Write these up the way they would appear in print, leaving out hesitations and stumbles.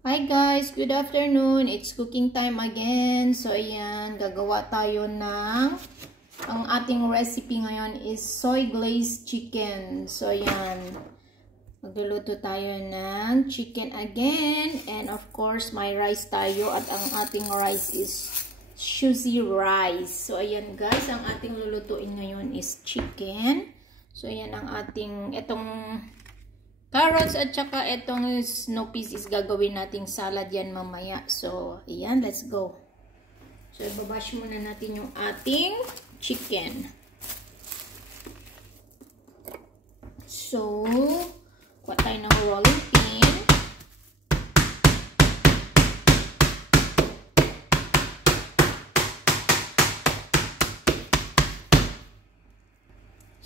Hi guys, good afternoon. It's cooking time again. So ayan, gagawa tayo ng ang ating recipe ngayon is soy glazed chicken. So ayan, magluluto tayo ng chicken again, and of course may rice tayo, at ang ating rice is sushi rice. So ayan guys, ang ating lulutuin ngayon is chicken. So ayan ang ating itong carrots at saka itong snow peas is gagawin nating salad yan mamaya. So, ayan, let's go. So, ibabash muna natin yung ating chicken. So, kuha tayo ng rolling pin.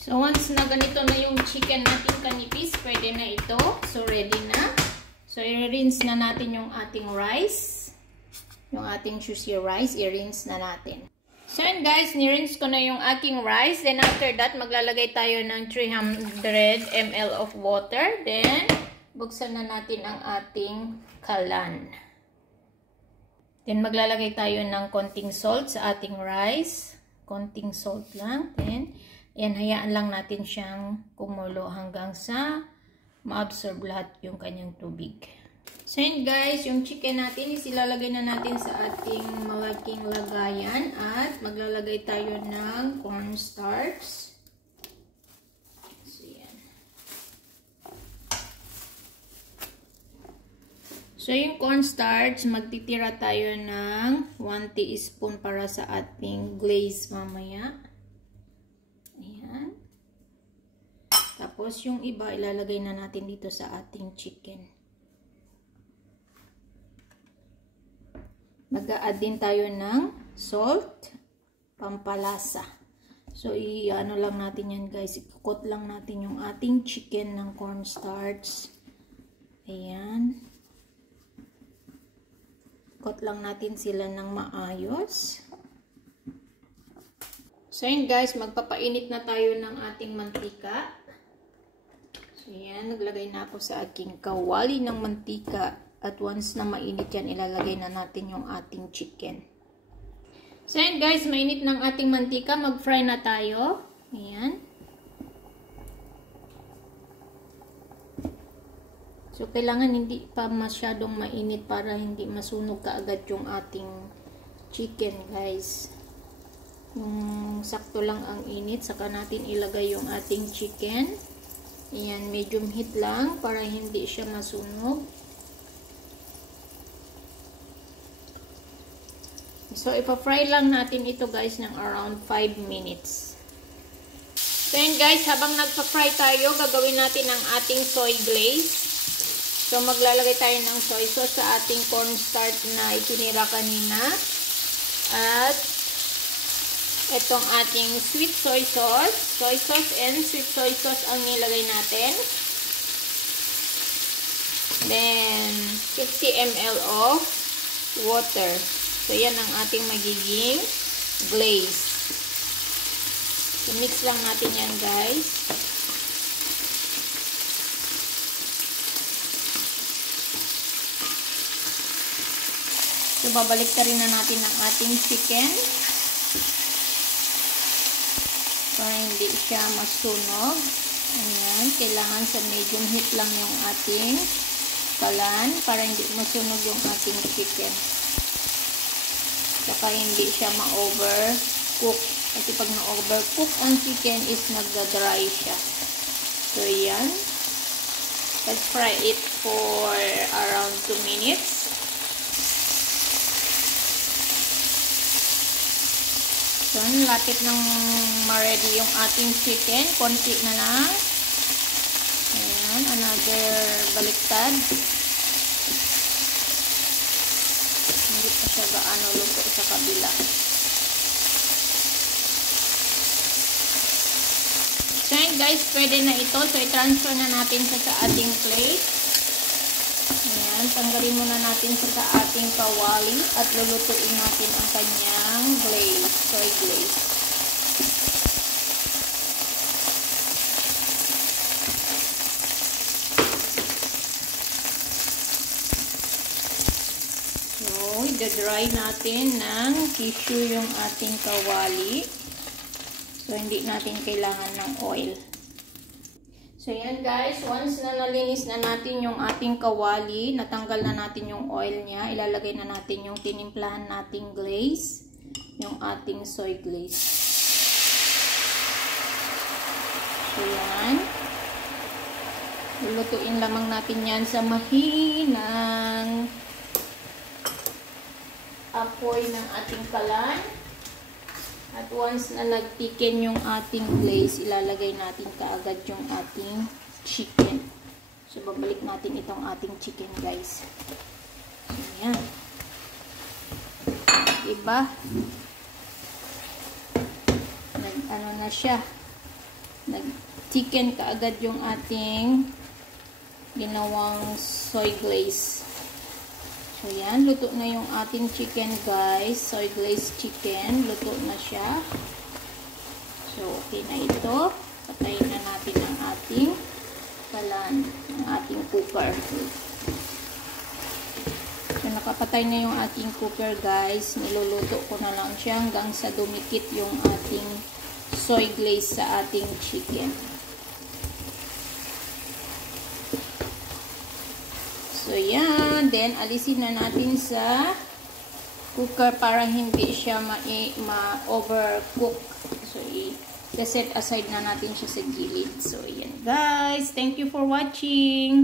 So, once na ganito na yung chicken natin kanipis, pwede na ito. So, ready na. So, i-rinse na natin yung ating rice. Yung ating sushi rice, i-rinse na natin. So, yun guys, ni-rinse ko na yung aking rice. Then, after that, maglalagay tayo ng 300 ml of water. Then, buksan na natin ang ating kalan. Then, maglalagay tayo ng konting salt sa ating rice. Konting salt lang. Then, yan, hayaan lang natin siyang kumulo hanggang sa ma-absorb lahat yung kanyang tubig. So yun guys, yung chicken natin isilalagay na natin sa ating malaking lagayan, at maglalagay tayo ng cornstarch. So yan. So yung cornstarch, magtitira tayo ng 1 teaspoon para sa ating glaze mamaya. Ayan. Tapos, yung iba, ilalagay na natin dito sa ating chicken. Mag-a-add din tayo ng salt, pampalasa. So, i-ano lang natin yan guys. Ikukot lang natin yung ating chicken ng cornstarch. Ayan. Ikot lang natin sila ng maayos. So, yun guys, magpapainit na tayo ng ating mantika. So, yan, naglagay na ako sa aking kawali ng mantika. At once na mainit yan, ilalagay na natin yung ating chicken. So, yun guys, mainit ng ating mantika. Mag-fry na tayo. Ayan. So, kailangan hindi pa masyadong mainit para hindi masunog kaagad yung ating chicken, guys. Yung sakto lang ang init, saka natin ilagay yung ating chicken. Ayan, medium heat lang para hindi siya masunog. So, ipa-fry lang natin ito guys ng around 5 minutes. So, yun guys, habang nagpa-fry tayo, gagawin natin ang ating soy glaze. So, maglalagay tayo ng soy sauce sa ating cornstarch na itinira kanina. At itong ating sweet soy sauce. Soy sauce and sweet soy sauce ang nilagay natin. Then, 50 ml of water. So, yan ang ating magiging glaze. So, mix lang natin yan, guys. So, babalik na rin na natin ang ating chicken. Para hindi siya masunog. Ayan, kailangan sa medium heat lang yung ating kalan para hindi masunog yung ating chicken. Saka hindi siya ma-overcook. Kasi pag na-overcook ang chicken is nagda-dry siya. So, yan. Let's fry it for around 2 minutes. So, lapit nang ma-ready yung ating chicken. Konti na lang. Ayan, another baliktad. Hindi pa siya gaano luto sa kabila. So, yun guys, pwede na ito. So, i-transfer na natin sa ating plate. Ayan, tanggalin muna natin sa ating kawali at lulutuin natin ang kanyang glaze, soy glaze. i-dry natin ng tissue yung ating kawali. So, hindi natin kailangan ng oil. So, yan guys. Once na nalinis na natin yung ating kawali, natanggal na natin yung oil niya, ilalagay na natin yung tinimplahan nating glaze, yung ating soy glaze. So, yan. Lulutuin lamang natin yan sa mahinang apoy ng ating kalan. At once na nagtiken yung ating glaze, ilalagay natin kaagad yung ating chicken. So, babalik natin itong ating chicken, guys. So, yan. Diba? Ano na siya. Nag-chicken kaagad yung ating ginawang soy glaze. So, yan. Luto na yung ating chicken, guys. Soy glaze chicken. Luto na siya. So, okay na ito. Patayin na natin ang ating kalan, ang ating cooker. So, nakapatay na yung ating cooker, guys. Niluluto ko na lang siya hanggang sa dumikit yung ating soy glaze sa ating chicken. So, yan. Then, alisin na natin sa cooker para hindi siya ma-overcook. So, i-set aside na natin siya sa gilid. So, yan guys. Thank you for watching.